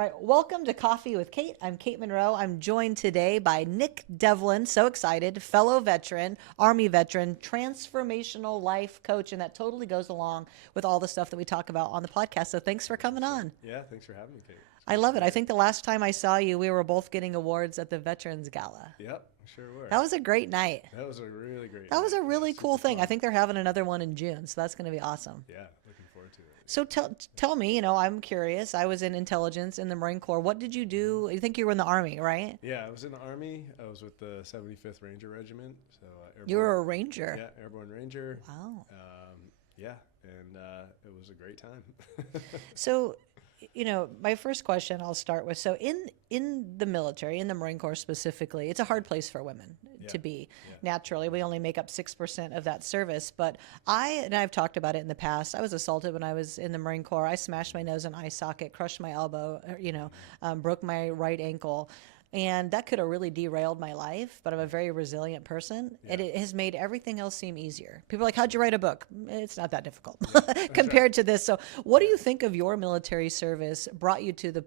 All right, welcome to Coffee with Kate. I'm Kate Monroe. I'm joined today by Nick Devlin, so excited, fellow veteran, Army veteran, transformational life coach, and that totally goes along with all the stuff that we talk about on the podcast. So thanks for coming on. Yeah, thanks for having me, Kate. I love it. I think the last time I saw you, we were both getting awards at the Veterans Gala. Yep, sure were. That was a great night. That was a really great That was night. a really Yeah, cool super thing. I fun. think they're having another one in June, so that's going to be awesome. Yeah, looking forward to it. So tell me, I'm curious. I was in intelligence in the Marine Corps. What did you do? I think you were in the Army, right? Yeah, I was in the Army. I was with the 75th Ranger Regiment. So You were a ranger. Yeah, airborne ranger. Wow. Yeah, and it was a great time. So, my first question I'll start with. So in the military, in the Marine Corps specifically, it's a hard place for women to be. Yeah. Naturally, we only make up 6% of that service. But I've talked about it in the past. I was assaulted when I was in the Marine Corps. I smashed my nose in an eye socket, crushed my elbow, broke my right ankle. And that could have really derailed my life, but I'm a very resilient person, and it has made everything else seem easier. People are like, how'd you write a book? It's not that difficult compared to this. So what do you think of your military service brought you to the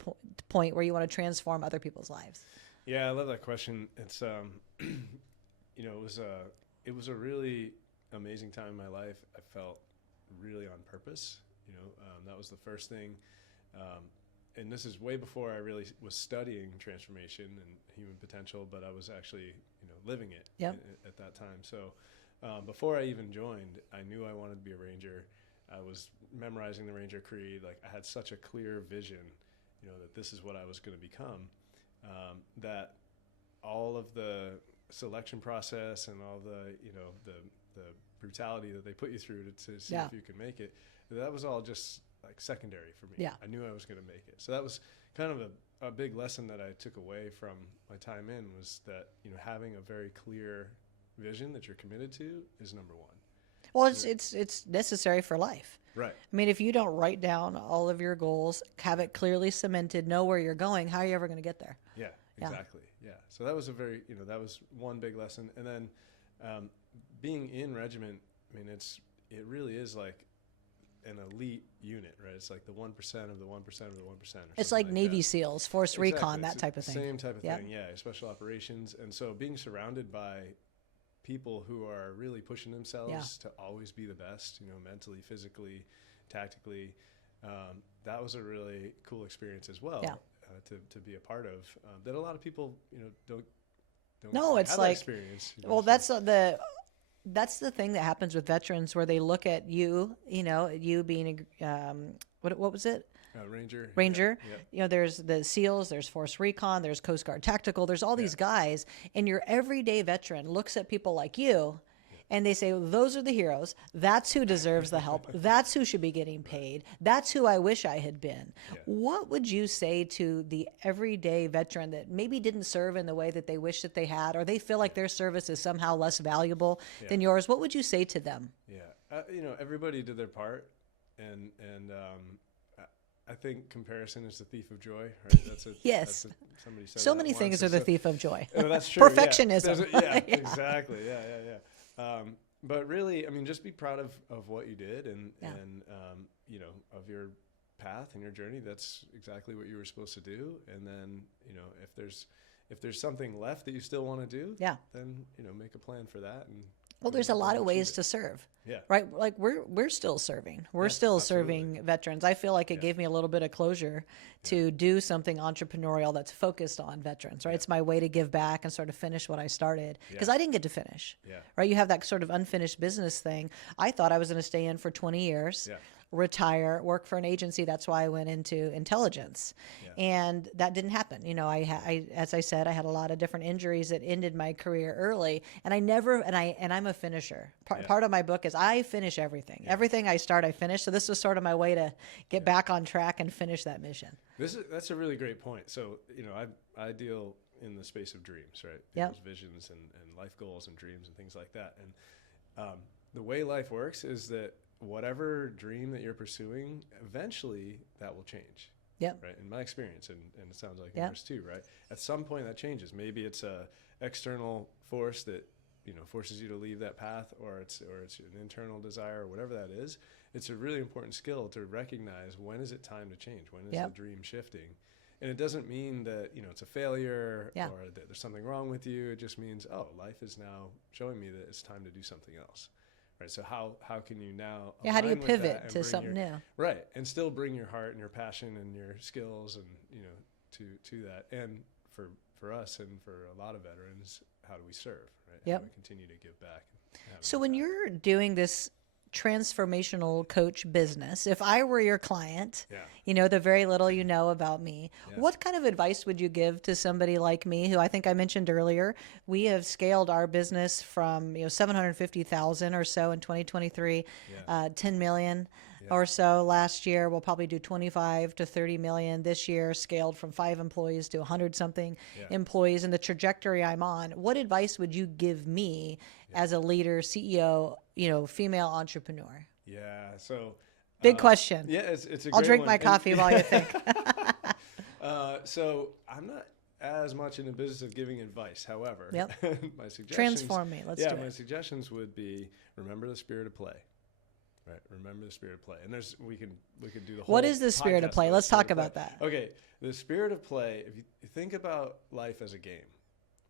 point where you want to transform other people's lives? Yeah, I love that question. It's it was a really amazing time in my life. I felt really on purpose. That was the first thing. And this is way before I really was studying transformation and human potential, but I was actually, living it at that time. So before I even joined, I knew I wanted to be a Ranger. I was memorizing the Ranger Creed. Like, I had such a clear vision, that this is what I was going to become, that all of the selection process and all the, the brutality that they put you through to see if you can make it, that was all just like secondary for me. Yeah. I knew I was going to make it. So that was kind of a big lesson that I took away from my time in, was that, having a very clear vision that you're committed to is number one. Well, it's necessary for life. Right. I mean, if you don't write down all of your goals, have it clearly cemented, know where you're going, how are you ever going to get there? Yeah, exactly. Yeah. So that was that was one big lesson. And then being in regiment, I mean, it really is like an elite unit, right? It's like the 1% of the 1% of the 1%. It's like Navy SEALs, Force Recon, that type of thing. Same type of thing, yeah. Special operations. And so being surrounded by people who are really pushing themselves to always be the best, mentally, physically, tactically, that was a really cool experience as well to be a part of. That a lot of people, don't no, it's have like, that experience. Well, that's the thing that happens with veterans, where they look at you, you being what was it? Ranger. Yeah. There's the SEALs, there's Force Recon, there's Coast Guard Tactical, there's all these guys, and your everyday veteran looks at people like you and they say, well, those are the heroes. That's who deserves the help. That's who should be getting paid. That's who I wish I had been. Yeah. What would you say to the everyday veteran that maybe didn't serve in the way that they wish that they had, or they feel like their service is somehow less valuable than yours? What would you say to them? Yeah. Everybody did their part. And I think comparison is the thief of joy, right? Yes. Somebody said so many things are the thief of joy. That's true. Perfectionism. Yeah, exactly. Yeah. But really, I mean, just be proud of what you did and of your path and your journey. That's exactly what you were supposed to do. And then, if there's something left that you still want to do, then, make a plan for that. And well, there's a lot of ways to serve. Yeah. Right. Like we're still serving. We're still serving veterans. I feel like it gave me a little bit of closure to do something entrepreneurial that's focused on veterans. Right. Yeah. It's my way to give back and sort of finish what I started, because I didn't get to finish. Yeah. Right. You have that sort of unfinished business thing. I thought I was going to stay in for 20 years. Yeah. Retire, work for an agency. That's why I went into intelligence, and that didn't happen. I as I said, I had a lot of different injuries that ended my career early, and I'm a finisher. Part of my book is I finish everything. Everything I start, I finish. So this was sort of my way to get back on track and finish that mission. That's a really great point. So I deal in the space of dreams, right? Yep. Visions and life goals and dreams and things like that. And the way life works is that whatever dream that you're pursuing, eventually that will change. Yeah. Right. In my experience, and it sounds like yours too, right? At some point that changes. Maybe it's a external force that forces you to leave that path, or it's an internal desire, or whatever that is. It's a really important skill to recognize, when is it time to change? When is the dream shifting? And it doesn't mean that, it's a failure Yeah. or that there's something wrong with you. It just means, oh, life is now showing me that it's time to do something else. Right. So how can you now How do you align with that pivot and to bring something new? Right. And still bring your heart and your passion and your skills and, to that. And for us and for a lot of veterans, how do we serve? Right. Yep. How do we continue to give back? So when you're doing this transformational coach business, if I were your client, Yeah. the very little you know about me, Yeah. what kind of advice would you give to somebody like me who I think I mentioned earlier? We have scaled our business from 750,000 or so in 2023, Yeah. 10 million Yeah. or so last year. We'll probably do 25 to 30 million this year, scaled from 5 employees to 100 something Yeah. employees, and the trajectory I'm on. What advice would you give me as a leader, CEO, female entrepreneur? Yeah. So Big question. Yeah, it's a I'll great drink one. my And- coffee while you think. So I'm not as much in the business of giving advice. However, Yep. my suggestions. Transform me. Let's do my it. suggestions would be remember the spirit of play. Right. Remember the spirit of play. And we can do the whole. What is the spirit of podcast play? on the Let's spirit talk of play. about that. Okay. The spirit of play. If you think about life as a game,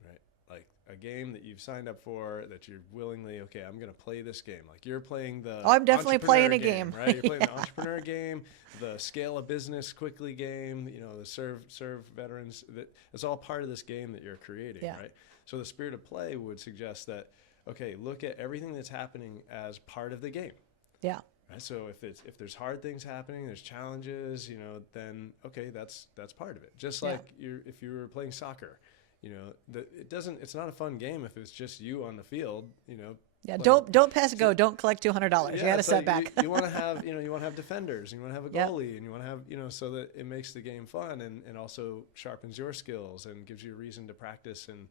right? Like a game that you've signed up for, that you're willingly, okay, I'm going to play this game. Like you're playing the. Oh, I'm definitely playing a entrepreneur game. Right. You're playing the entrepreneur game, the scale a business quickly game. The serve veterans. It's all part of this game that you're creating. Yeah. Right. So the spirit of play would suggest that, okay, look at everything that's happening as part of the game. Yeah. Right? So if there's hard things happening, there's challenges, then okay, that's part of it. Just like if you were playing soccer, it's not a fun game if it's just you on the field, Yeah. playing. Don't pass go. Don't collect $200. You got to it's set like back. you want to have, you want to have defenders, and you want to have a Yep. goalie, and you want to have, so that it makes the game fun and also sharpens your skills and gives you a reason to practice and,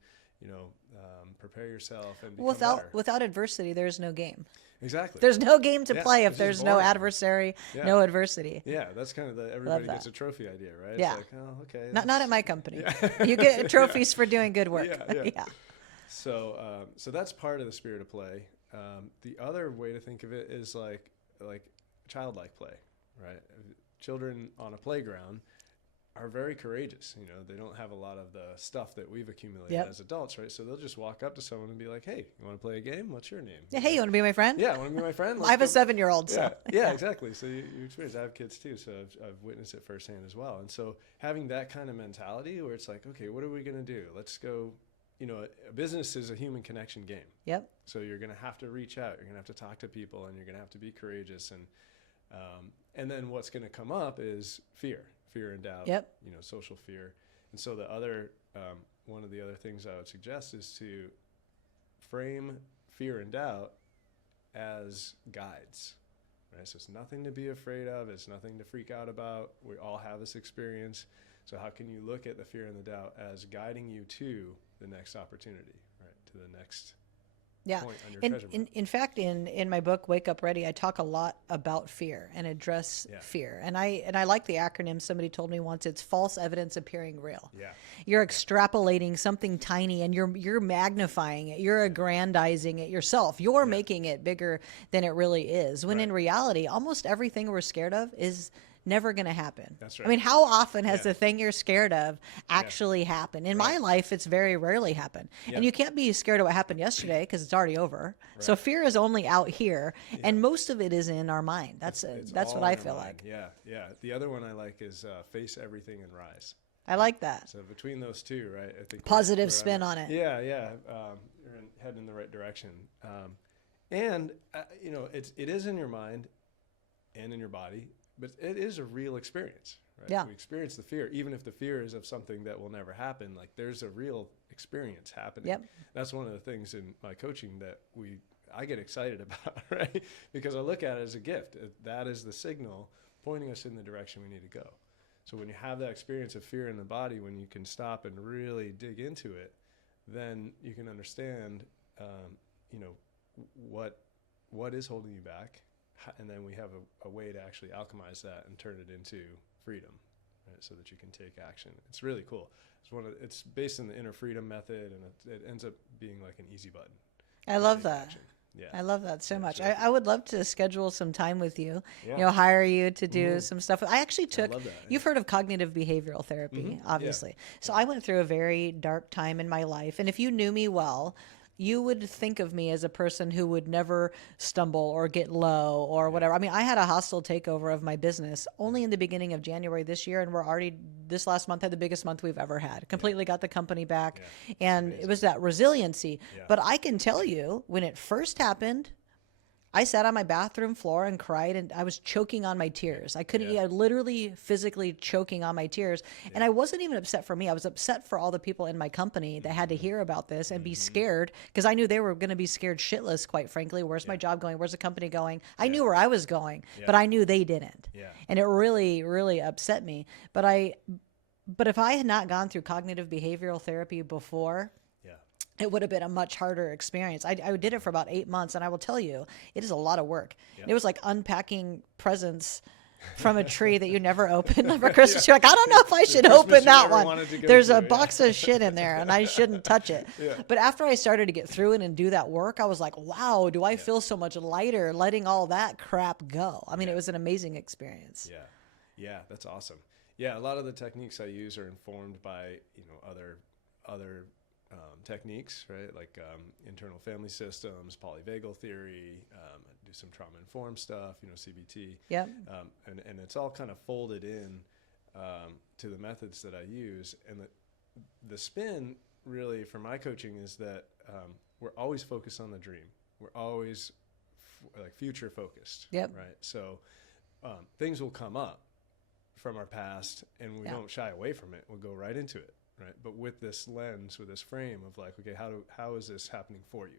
prepare yourself and become better. Without adversity, there's no game. Exactly. There's no game to Yeah, play if it's just there's no boring. adversary, Yeah. no adversity. Yeah, that's kind of the everybody that. gets a trophy idea, right? Yeah. It's like, oh, okay. Not at my company. Yeah. You get trophies for doing good work. Yeah. So that's part of the spirit of play. The other way to think of it is like childlike play, right? Children on a playground are very courageous. They don't have a lot of the stuff that we've accumulated Yep. as adults, right? So they'll just walk up to someone and be like, "Hey, you want to play a game? What's your name?" Yeah, hey, you want to be my friend? Yeah, want to be my friend? I have a Let's go." 7-year-old. So. Yeah, exactly. So you experience. I have kids too, so I've witnessed it firsthand as well. And so having that kind of mentality where it's like, okay, what are we going to do? Let's go. A business is a human connection game. Yep. So you're going to have to reach out. You're going to have to talk to people, and you're going to have to be courageous. And then what's going to come up is fear and doubt. Yep. Social fear. And so the other one of the other things I would suggest is to frame fear and doubt as guides. Right? So it's nothing to be afraid of. It's nothing to freak out about. We all have this experience. So how can you look at the fear and the doubt as guiding you to the next opportunity, right? To the next point on your treasure map. In fact, in my book, Wake Up Ready, I talk a lot about fear and address fear. And I like the acronym. Somebody told me once, it's false evidence appearing real. Yeah. You're extrapolating something tiny and you're magnifying it. You're aggrandizing it yourself. You're making it bigger than it really is. When in reality, almost everything we're scared of is never going to happen. That's right. I mean, how often has the thing you're scared of actually happened? In my life, it's very rarely happened. Yeah. And you can't be scared of what happened yesterday because it's already over. Right. So fear is only out here, and most of it is in our mind. That's It's what all I in our feel mind. like. Yeah. The other one I like is face everything and rise. I like that. So between those two, right? I think Positive we're spin on it. Yeah. You're heading in the right direction. And it is in your mind and in your body, but it is a real experience, right? Yeah. We experience the fear, even if the fear is of something that will never happen. Like there's a real experience happening. Yep. That's one of the things in my coaching that I get excited about, right? Because I look at it as a gift. That is the signal pointing us in the direction we need to go. So when you have that experience of fear in the body, when you can stop and really dig into it, then you can understand, what is holding you back. And then we have a way to actually alchemize that and turn it into freedom, right? So that you can take action. It's really cool. It's based in the inner freedom method, and it ends up being like an easy button. I love Take that. action. Yeah. I love that so much. so- I would love to schedule some time with you, Yeah. hire you to do some stuff. I actually took, love that, you've heard of cognitive behavioral therapy, obviously. So I went through a very dark time in my life. And if you knew me well, you would think of me as a person who would never stumble or get low or whatever. I mean, I had a hostile takeover of my business only in the beginning of January this year, and we're already this last month had the biggest month we've ever had. Completely got the company back, and it was that resiliency. But I can tell you, when it first happened, I sat on my bathroom floor and cried, and I was choking on my tears. I couldn't, I literally physically choking on my tears. And I wasn't even upset for me. I was upset for all the people in my company that had to hear about this and be scared, because I knew they were going to be scared shitless, quite frankly. Where's my job going? Where's the company going? I knew where I was going, but I knew they didn't. And it really, really upset me. But if I had not gone through cognitive behavioral therapy before, it would have been a much harder experience. I did it for about 8 months, and I will tell you, it is a lot of work. It was like unpacking presents from a tree that you never opened for Christmas. You're like, I don't know if I should open that one. There's a box of shit in there, and I shouldn't touch it. But after I started to get through it and do that work, I was like, wow, do I feel so much lighter letting all that crap go. I mean, it was an amazing experience. Yeah, that's awesome. Yeah, a lot of the techniques I use are informed by, other techniques, right? Like internal family systems, polyvagal theory, I do some trauma-informed stuff, CBT. Yep. And it's all kind of folded in to the methods that I use. And the spin really for my coaching is that we're always focused on the dream. We're always like future focused. Yep. Right. So things will come up from our past, and we don't shy away from it. We'll go right into it. Right. But with this lens, with this frame of like, okay, how is this happening for you?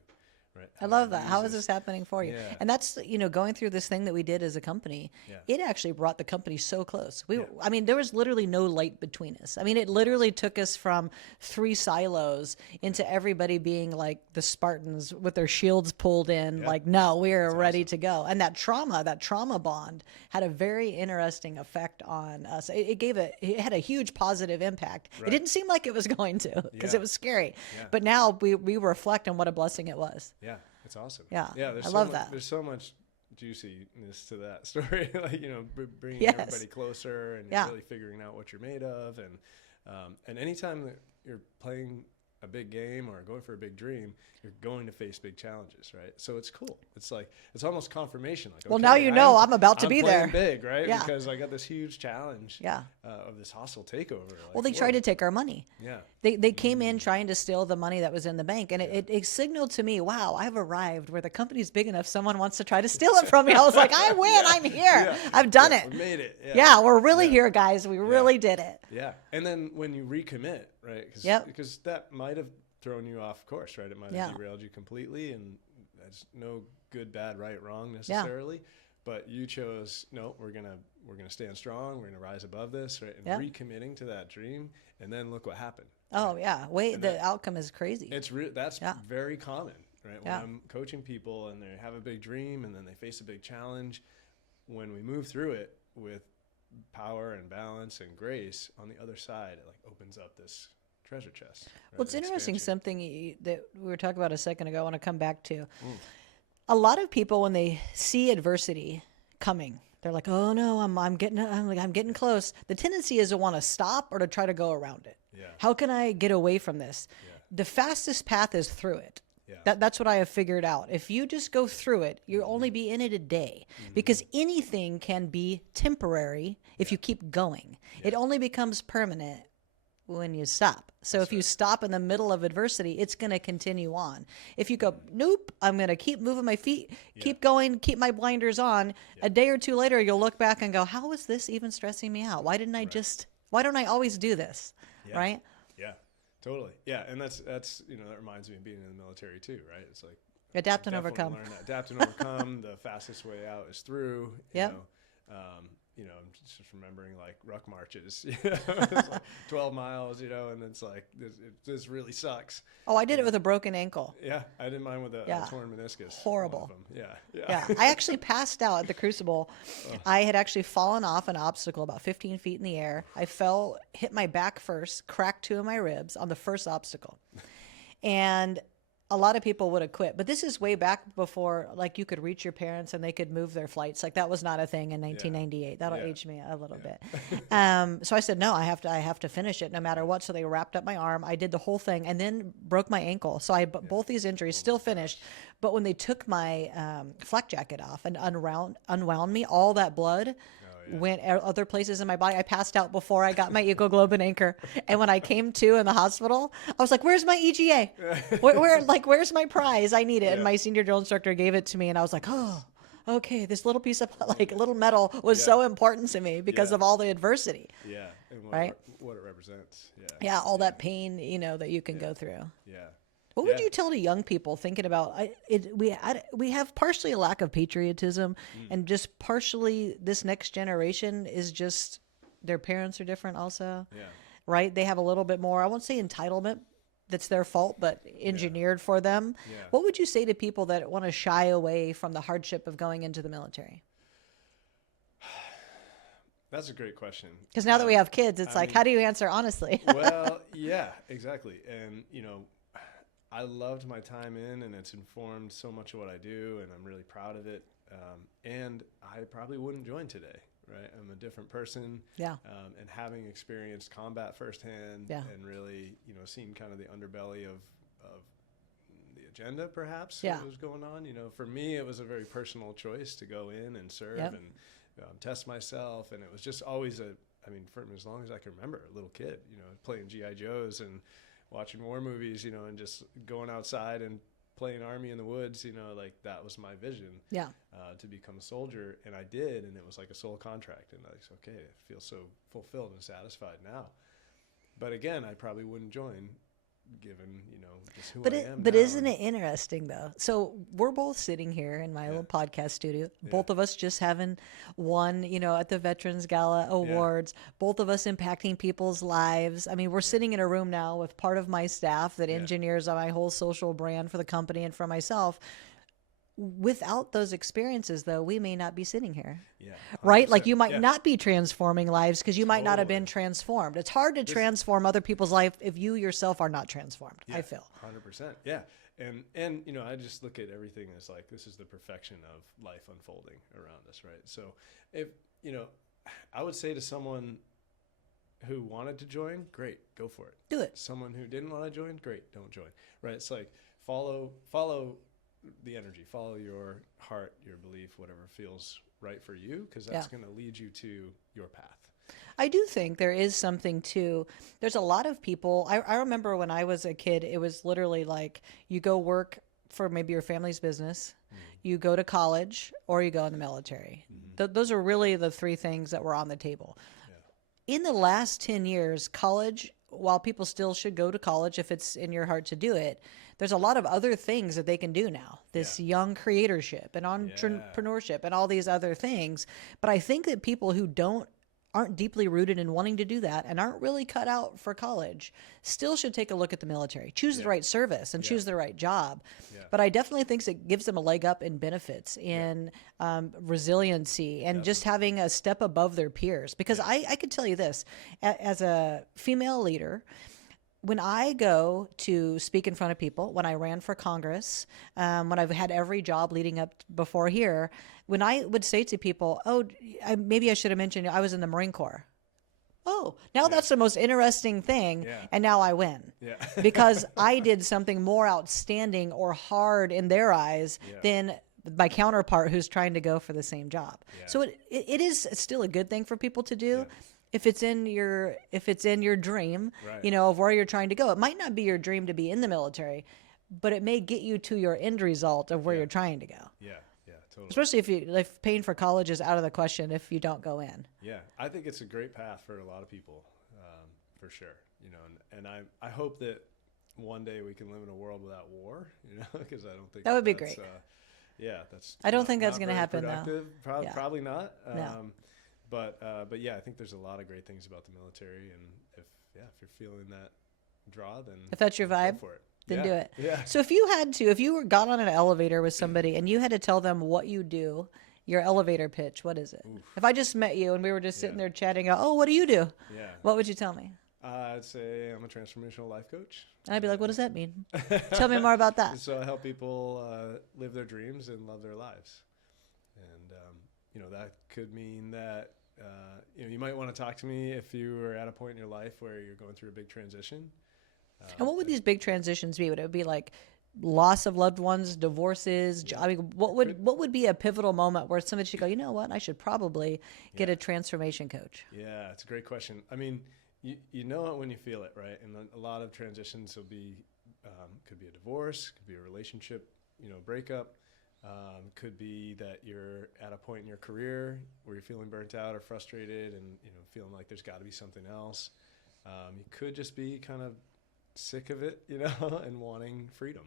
Right. I love that. How is this happening for you? Yeah. And that's, going through this thing that we did as a company, it actually brought the company so close. I mean, there was literally no light between us. I mean, it literally took us from 3 silos into everybody being like the Spartans with their shields pulled in, like, no, we're ready to go. And that trauma bond had a very interesting effect on us. It had a huge positive impact. It didn't seem like it was going to, because it was scary. But now we reflect on what a blessing it was. Yeah, it's awesome. Yeah, I love that. There's so much juiciness to that story, like bringing everybody closer and really figuring out what you're made of, and anytime that you're playing a big game or going for a big dream, you're going to face big challenges, right? So it's cool. It's like it's almost confirmation. Like, well, okay, now I'm about to be there. Big, right? Yeah. Because I got this huge challenge. Of this hostile takeover. Like, well, they tried to take our money. Yeah. They came in trying to steal the money that was in the bank, and it signaled to me, wow, I've arrived where the company's big enough. Someone wants to try to steal it from me. I was like, I win. I'm here. I've done it. We made it. Yeah, we're really here, guys. We really did it. Yeah. And then when you recommit, right? Because that might have thrown you off course, right? It might have derailed you completely, and that's no good, bad, right, wrong necessarily. But you chose, no, we're gonna stand strong. We're gonna rise above this, right? And recommitting to that dream, and then look what happened. Oh yeah, the outcome is crazy. It's that's very common, right? When I'm coaching people and they have a big dream and then they face a big challenge, when we move through it with power and balance and grace, on the other side, it like opens up this treasure chest. Right? Well, it's interesting, something that we were talking about a second ago, I want to come back to. A lot of people, when they see adversity coming, they're like, oh no, I'm getting close. The tendency is to want to stop or to try to go around it. How can I get away from this? The fastest path is through it. That's what I have figured out. If you just go through it, you'll only be in it a day, because anything can be temporary if you keep going. It only becomes permanent when you stop. So if you stop in the middle of adversity, it's going to continue on. If you go, nope, I'm going to keep moving my feet, keep going, keep my blinders on, a day or two later, you'll look back and go, how is this even stressing me out? Why don't I always do this? Right? Yeah, totally. Yeah. And that's, that reminds me of being in the military too, right? It's like adapt and overcome. Adapt and overcome. The fastest way out is through. I'm just remembering like ruck marches, it's like 12 miles, and it's like, this really sucks. Oh, I did it with a broken ankle. Yeah. I did mine with a torn meniscus. Horrible. Yeah. I actually passed out at the Crucible. I had actually fallen off an obstacle about 15 feet in the air. I fell, hit my back first, cracked 2 of my ribs on the first obstacle. And a lot of people would have quit, but this is way back before, like, you could reach your parents and they could move their flights. Like, that was not a thing in 1998. That'll Yeah. age me a little bit. So I said, no, I have to finish it no matter what. So they wrapped up my arm. I did the whole thing and then broke my ankle. So both these injuries still finished. But when they took my flak jacket off and unwound me, all that blood went other places in my body. I passed out before I got my echoglobin anchor. And when I came to in the hospital, I was like, where's my EGA? Where's my prize? I need it. And my senior drill instructor gave it to me. And I was like, oh, okay. This little piece of little metal was so important to me because of all the adversity. Yeah. And what it represents. Yeah. Yeah. All that pain, that you can go through. Yeah. What would you tell to young people thinking about we have partially a lack of patriotism and just partially this next generation is just their parents are different also. Yeah. Right? They have a little bit more, I won't say entitlement, that's their fault, but engineered for them. Yeah. What would you say to people that want to shy away from the hardship of going into the military? That's a great question. Because now that we have kids, it's how do you answer honestly? Well, yeah, exactly. And, I loved my time in, and it's informed so much of what I do, and I'm really proud of it. And I probably wouldn't join today, right? I'm a different person. Yeah. And having experienced combat firsthand and really, seeing kind of the underbelly of the agenda, perhaps, what was going on. For me, it was a very personal choice to go in and serve and test myself. And it was just always for as long as I can remember, a little kid, playing G.I. Joes and watching war movies, and just going outside and playing army in the woods, that was my vision. Yeah. To become a soldier, and I did, and it was like a soul contract, and I was okay, I feel so fulfilled and satisfied now. But again, I probably wouldn't join, given just who I am. But now. isn't it interesting though? So we're both sitting here in my little podcast studio. Both of us just having won, at the Veterans Gala Awards. Both of us impacting people's lives. I mean, we're sitting in a room now with part of my staff that engineers my whole social brand for the company and for myself. Without those experiences, though, we may not be sitting here. Yeah, right? Like you might not be transforming lives because you might not have been transformed. It's hard to transform other people's life if you yourself are not transformed, I feel. 100%. Yeah. And I just look at everything as like, this is the perfection of life unfolding around us, right? So if, I would say to someone who wanted to join, great, go for it. Do it. Someone who didn't want to join, great, don't join, right? It's like follow the energy, follow your heart, your belief, whatever feels right for you, because that's going to lead you to your path. I do think there is something to, there's a lot of people, I remember when I was a kid, it was literally like you go work for maybe your family's business, you go to college, or you go in the military. Those are really the three things that were on the table. Yeah. In the last 10 years, college, while people still should go to college if it's in your heart to do it, there's a lot of other things that they can do now. This young creatorship and entrepreneurship and all these other things. But I think that people who aren't deeply rooted in wanting to do that and aren't really cut out for college still should take a look at the military, choose the right service and choose the right job. But I definitely think it gives them a leg up in benefits, in resiliency, and just having a step above their peers. Because I could tell you this, as a female leader, when I go to speak in front of people, when I ran for Congress, when I've had every job leading up before here, when I would say to people, maybe I should have mentioned I was in the Marine Corps. Oh, now that's the most interesting thing. Yeah. And now I win because I did something more outstanding or hard in their eyes than my counterpart who's trying to go for the same job. Yeah. So it is still a good thing for people to do. Yeah. If it's in your dream, of where you're trying to go. It might not be your dream to be in the military, but it may get you to your end result of where you're trying to go. Yeah, totally. Especially if paying for college is out of the question if you don't go in. Yeah, I think it's a great path for a lot of people, for sure. And I hope that one day we can live in a world without war. Because I don't think that would be great. That's. I don't think that's going to happen though. Probably not. No. But yeah, I think there's a lot of great things about the military, and if you're feeling that draw, then if that's your vibe, go for it. Then do it. Yeah. So if you got on an elevator with somebody and you had to tell them what you do, your elevator pitch, what is it? Oof. If I just met you and we were just sitting there chatting, what do you do? Yeah. What would you tell me? I'd say I'm a transformational life coach. And I'd be like, what does that mean? Tell me more about that. So I help people live their dreams and love their lives. And, that could mean that, you might want to talk to me if you are at a point in your life where you're going through a big transition. And what would these big transitions be? Would it be like loss of loved ones, divorces? I mean, what would be a pivotal moment where somebody should go, you know what, I should probably get a transformation coach? Yeah, it's a great question. I mean, you know it when you feel it, right? And a lot of transitions will be, could be a divorce, could be a relationship, breakup. Could be that you're at a point in your career where you're feeling burnt out or frustrated and, feeling like there's got to be something else. You could just be kind of sick of it, and wanting freedom.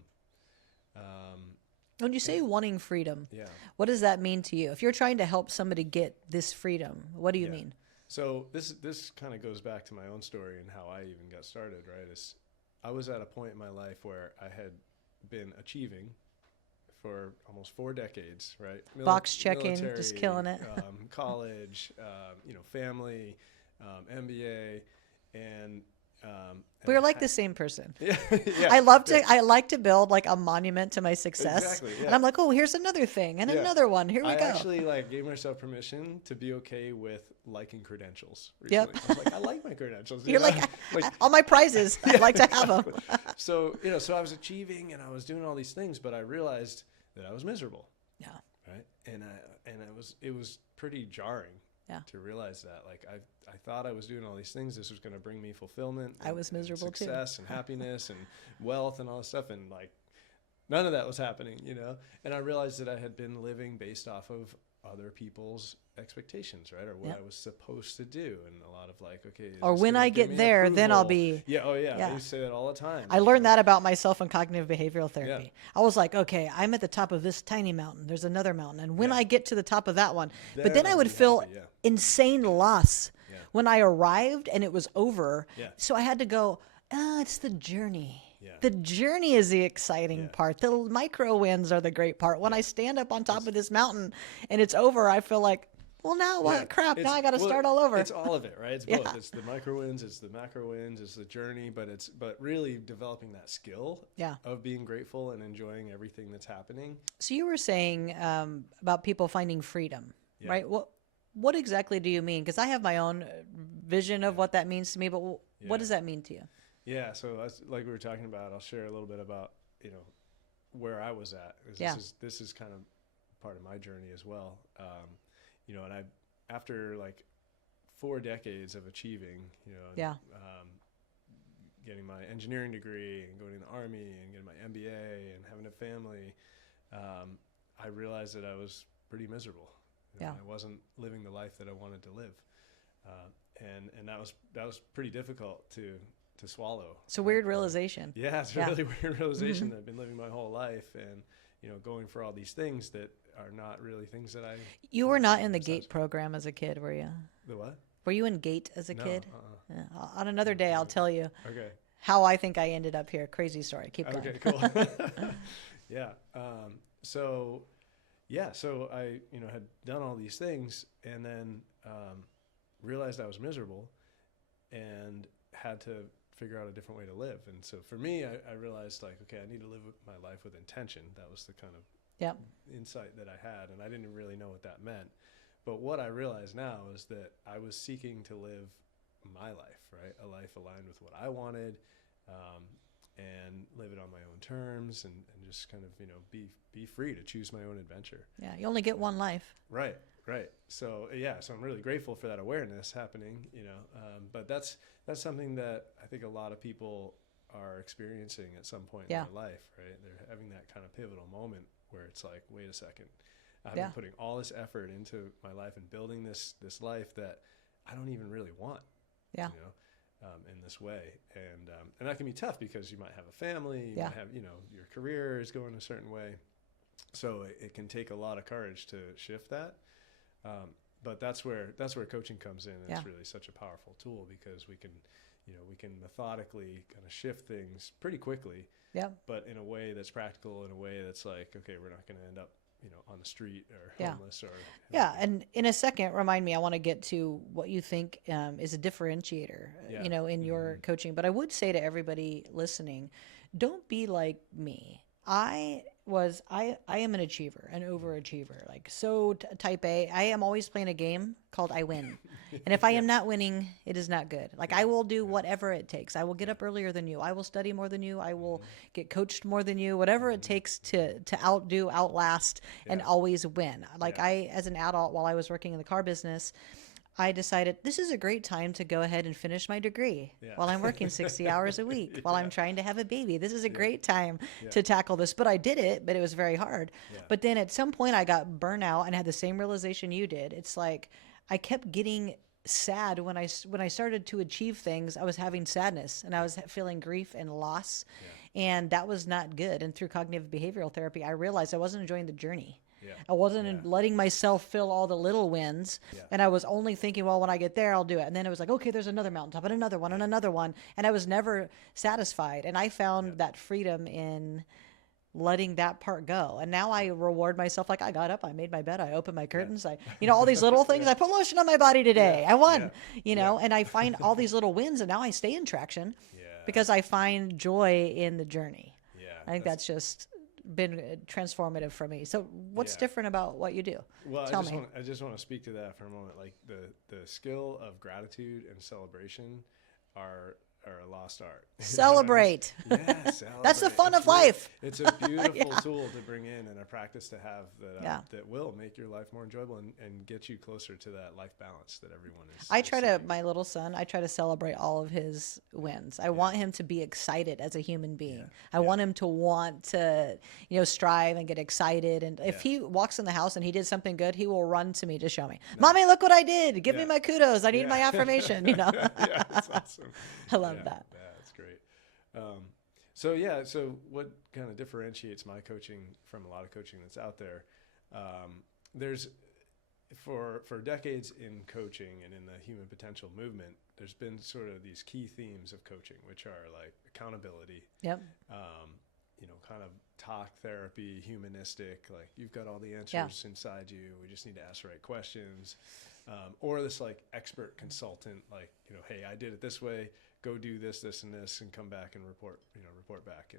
When you say wanting freedom, Yeah. what does that mean to you? If you're trying to help somebody get this freedom, what do you mean? So this kind of goes back to my own story and how I even got started, right? I was at a point in my life where I had been achieving for almost 4 decades, right? Box checking, Military, just killing it. College, family, MBA, and we're like the same person. yeah, I like to build like a monument to my success. Exactly, yeah. And I'm like, oh, here's another thing and another one. Here we go. I actually gave myself permission to be okay with liking credentials recently. Yep. I was like, I like my credentials. You're like all my prizes. I'd like to have them. So, so I was achieving and I was doing all these things, but I realized that I was miserable. Yeah. Right. And it was pretty jarring. Yeah. To realize that, I thought I was doing all these things. This was going to bring me fulfillment. I was miserable and too. Success and happiness and wealth and all this stuff, and none of that was happening, And I realized that I had been living based off of other people's expectations, right, or what I was supposed to do, and a lot of okay. Or when I get there, then I'll be. Yeah. Oh yeah. I used to say that all the time. I learned that about myself in cognitive behavioral therapy. Yeah. I was like, okay, I'm at the top of this tiny mountain. There's another mountain, and when I get to the top of that one, but then I would feel insane loss when I arrived and it was over. Yeah. So I had to go. It's the journey. Yeah. The journey is the exciting part. The micro wins are the great part. When I stand up on top of this mountain and it's over, I feel like, well, now what? Yeah. Crap, now I got to start all over. It's all of it, right? It's both. It's the micro wins, it's the macro wins, it's the journey, but really developing that skill of being grateful and enjoying everything that's happening. So you were saying about people finding freedom, right? What exactly do you mean? Because I have my own vision of what that means to me, but what does that mean to you? Yeah, so like we were talking about, I'll share a little bit about, where I was at. This is kind of part of my journey as well. And after 4 decades of achieving, getting my engineering degree and going to the Army and getting my MBA and having a family, I realized that I was pretty miserable. I wasn't living the life that I wanted to live. And that was pretty difficult to swallow. It's a weird realization. Yeah, it's a really weird realization that I've been living my whole life and, going for all these things that are not really things that I... You were not in the GATE program as a kid, were you? The what? Were you in GATE as a kid? Yeah, on another day, I'll tell you how I think I ended up here. Crazy story. Keep going. Okay, cool. Yeah. So I, had done all these things and then realized I was miserable and had to figure out a different way to live. And so for me, I realized okay, I need to live my life with intention. That was the kind of insight that I had. And I didn't really know what that meant. But what I realize now is that I was seeking to live my life, right? A life aligned with what I wanted, and live it on my own terms and just kind of, be free to choose my own adventure. Yeah. You only get one life. Right. So so I'm really grateful for that awareness happening, but that's something that I think a lot of people are experiencing at some point in their life, right? They're having that kind of pivotal moment where it's like, wait a second, I've been putting all this effort into my life and building this life that I don't even really want, in this way. And that can be tough because you might have a family, you might have, your career is going a certain way. So it can take a lot of courage to shift that. But that's where coaching comes in. And it's really such a powerful tool because we can methodically kind of shift things pretty quickly, but in a way that's practical, in a way that's okay, we're not going to end up on the street or Yeah. homeless or Yeah, and in a second, remind me, I want to get to what you think is a differentiator, Yeah. in your coaching. But I would say to everybody listening, don't be like me. I am an achiever, an overachiever, like so type A. I am always playing a game called I win. And if I am not winning, it is not good. Like I will do whatever it takes. I will get up earlier than you. I will study more than you. I will get coached more than you. Whatever it takes to outdo, outlast, and always win. Like I, as an adult, while I was working in the car business, I decided this is a great time to go ahead and finish my degree while I'm working 60 hours a week, while I'm trying to have a baby. This is a great time to tackle this. But I did it, but it was very hard. But then at some point I got burnout and had the same realization you did. It's like I kept getting sad when I started to achieve things. I was having sadness and I was feeling grief and loss. And that was not good. And through cognitive behavioral therapy, I realized I wasn't enjoying the journey. I wasn't letting myself feel all the little wins. And I was only thinking, well, when I get there, I'll do it. And then it was like, okay, there's another mountaintop and another one and another one. And I was never satisfied. And I found that freedom in letting that part go. And now I reward myself. Like I got up, I made my bed, I opened my curtains. I, all these little things. I put lotion on my body today. I won, and I find all these little wins. And now I stay in traction because I find joy in the journey. I think that's just been transformative for me. So what's different about what you do? Well, Tell me. I just want to speak to that for a moment. Like the skill of gratitude and celebration are a lost art. Celebrate. Celebrate. That's the fun of life. It's a beautiful tool to bring in and a practice to have that will make your life more enjoyable and get you closer to that life balance that everyone is. My little son, I try to celebrate all of his wins. I want him to be excited as a human being. I want him to want to, strive and get excited. And if he walks in the house and he did something good, he will run to me to show me, Mommy, look what I did. Give me my kudos. I need my affirmation, Yeah, that's awesome. I love that. Yeah, that's great. So what kind of differentiates my coaching from a lot of coaching that's out there? There's for decades in coaching and in the human potential movement, there's been sort of these key themes of coaching, which are like accountability. Yep. Kind of talk therapy, humanistic, like you've got all the answers inside you. We just need to ask the right questions. Or this like expert consultant, like, hey, I did it this way. Go do this, this, and this, and come back and report back.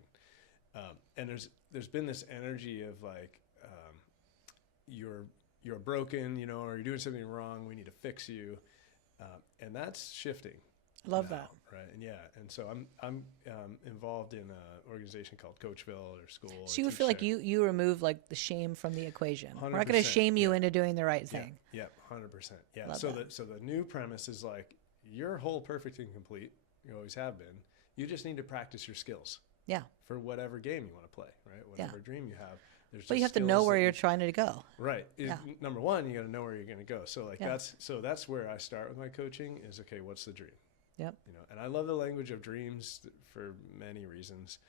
And there's been this energy of like, you're broken, or you're doing something wrong. We need to fix you. And that's shifting. Love that. Right. And so I'm involved in an organization called Coachville or school. So you would feel like you remove like the shame from the equation. We're not going to shame you into doing the right thing. Yeah. 100%. Yeah. Love So that. the new premise is like, you're whole, perfect, and complete. You always have been. You just need to practice your skills. Yeah. For whatever game you want to play, right? Whatever dream you have. But you have to know where you're trying to go. Right. Number one, you got to know where you're going to go. So like that's where I start with my coaching is, okay, what's the dream? Yep. And I love the language of dreams for many reasons.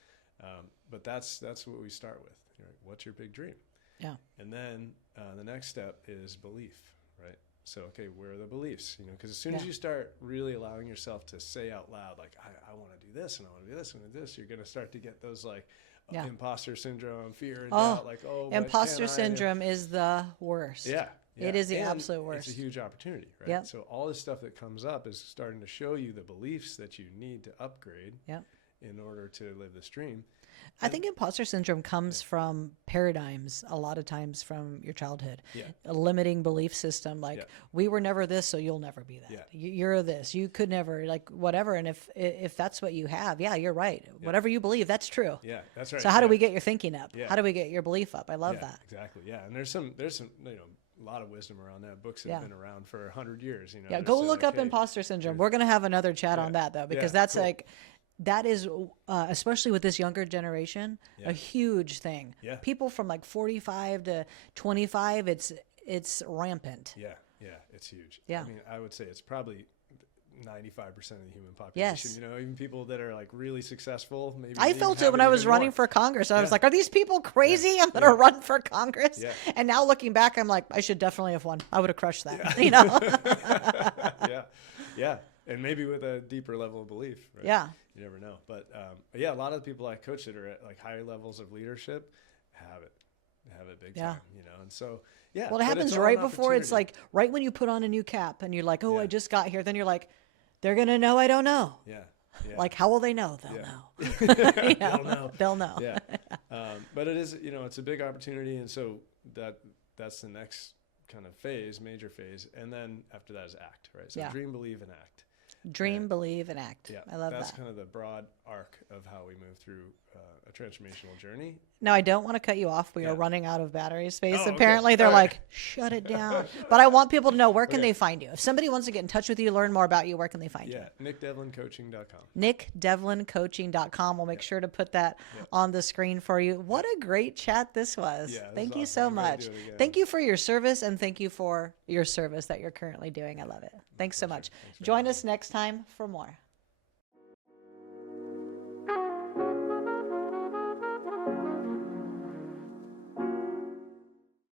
But that's what we start with. What's your big dream? Yeah. And then the next step is belief, right? So, okay, where are the beliefs? Because as soon as you start really allowing yourself to say out loud, like, I want to do this and I want to do this and this, you're going to start to get those like imposter syndrome, fear and doubt, like, imposter syndrome is the worst. Yeah. It is the absolute worst. It's a huge opportunity, right? Yep. So all this stuff that comes up is starting to show you the beliefs that you need to upgrade in order to live this dream. I think imposter syndrome comes from paradigms, a lot of times from your childhood. A limiting belief system, like we were never this, so you'll never be that. You're this, you could never, like whatever. And if that's what you have, you're right. Whatever you believe, that's true. Yeah, that's right. So how do we get your thinking up? How do we get your belief up? I love that. Exactly. Yeah, and there's some a lot of wisdom around that. Books that have been around for 100 years. Go look up imposter syndrome. We're going to have another chat on that though, because that's cool. That is, especially with this younger generation, a huge thing. Yeah. People from like 45 to 25, it's rampant. Yeah, it's huge. Yeah. I mean, I would say it's probably 95% of the human population. Yes. Even people that are like really successful. Maybe I felt it when I was running for Congress. I was like, are these people crazy? I'm going to run for Congress. Yeah. And now looking back, I'm like, I should definitely have won. I would have crushed that. Yeah. And maybe with a deeper level of belief. Right? Yeah. You never know. But a lot of the people I coach that are at like higher levels of leadership have it. have it big Yeah. time, you know? And so, yeah. Well, it but happens all right an before, it's opportunity. like right when you put on a new cap and you're like, oh, Yeah. I just got here. Then you're like, they're going to know I don't know. Yeah. Yeah. Like, how will they know? They'll yeah. know. You know? They'll know. They'll know. Yeah. But it is, you know, it's a big opportunity. And so that's the next kind of phase, major phase. And then after that is act, right? So Yeah. dream, believe, and act. Dream, believe, and act. Yeah. I love That's that. kind of the broad arc of how we move through a transformational journey. Now, I don't want to cut you off. We Yeah. are running out of battery space. Oh, okay. Apparently, they're All right. like, shut it down. But I want people to know, where can Okay. they find you? If somebody wants to get in touch with you, learn more about you, where can they find you? Yeah. NickDevlinCoaching.com. NickDevlinCoaching.com. We'll make sure to put that on the screen for you. What a great chat this was. Yeah, this Thank was you awesome. so I'm gonna much. do it again. Thank you for your service, and thank you for your service that you're currently doing. I love it. Thanks so much. Thanks for Join us next time for more.